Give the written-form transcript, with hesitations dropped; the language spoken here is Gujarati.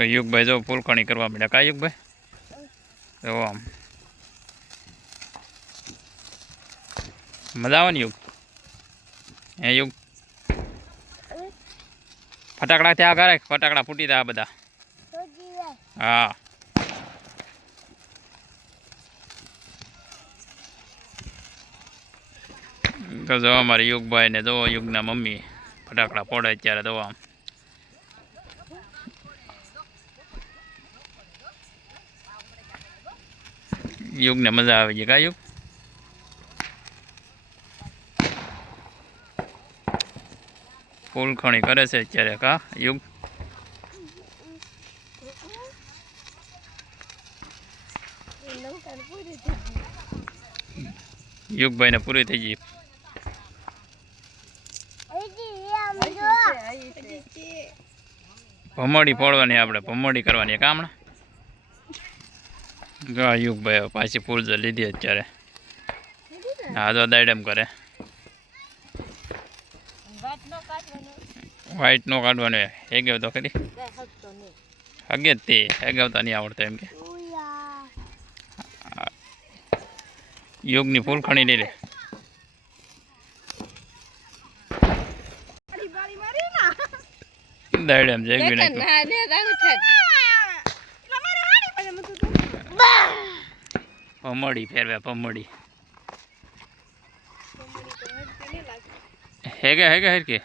તો યુગભાઈ જો ફૂલકણી કરવા માંડ્યા કા યુગભાઈ જો આમ મજા આવે ને યુગ હે યુગ ફટાકડા ત્યાં કરે ફટાકડા ફૂટી રહ્યા બધા હા તો જો અમારે યુગભાઈ ને જો યુગના મમ્મી ફટાકડા ફોડે અત્યારે તો આમ યુગને મજા આવી ગઈ કા યુગ ફૂલખણી કરે છે અત્યારે કા યુગ યુગભાઈ ને પૂરી થઈ ગઈ ભમડી ફોડવાની આપણે ભમડી કરવાની કામ જો યુગભાઈ પાછી ફૂલ લીધી અત્યારે હા તો દાડમ કરે વાઇટ નો કાઢવાનો હેગવ તો ખરી હગે જ તે હેગવતા નહીં આવડતો એમ કે યુગની ફૂલ ખણી લઈ લે દાડમ જેગવી પમડી ફેરવે પમડી હેગે હેગે હેરકે